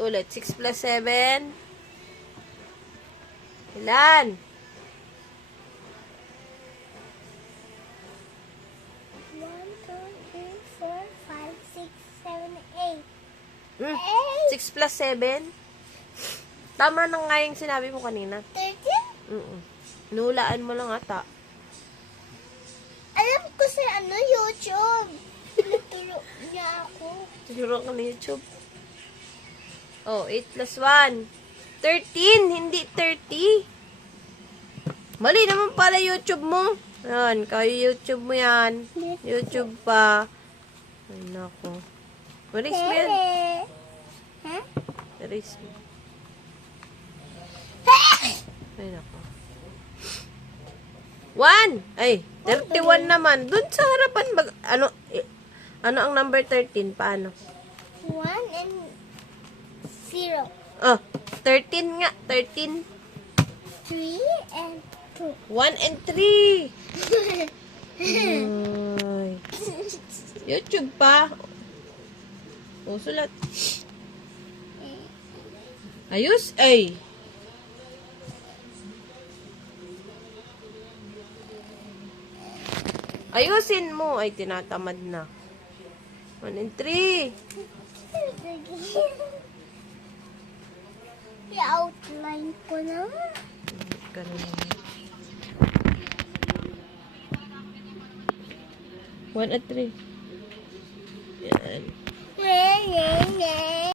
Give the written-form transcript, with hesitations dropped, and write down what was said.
Ulit. 6 plus 7. Ilan? 6 plus 7? Tama na nga yung sinabi mo kanina. 13? Nulaan mo lang ata. Alam ko sa YouTube. Tinuturo niya ako. Tinuro ka na YouTube. Oh, 8 plus 1. 13, hindi 30. Mali naman pala YouTube mo. Yan, kayo YouTube mo yan. YouTube pa. Ay, nako. Erase mo yan. Ha? Erase mo. Ay, nako. 1. Ay, 31 naman. Doon sa harapan, ano ang number 13? Paano? 1 and 0. Oh, 13 nga. 13. 3 and 2. 1 and 3. Ay. YouTube pa. O, sulat. Ayos. Ay. Ayusin mo. Ay, tinatamad na. 1 and 3. I-outline ko na. Ganun. 1 at 3. Yan. Yeah, yeah, yeah.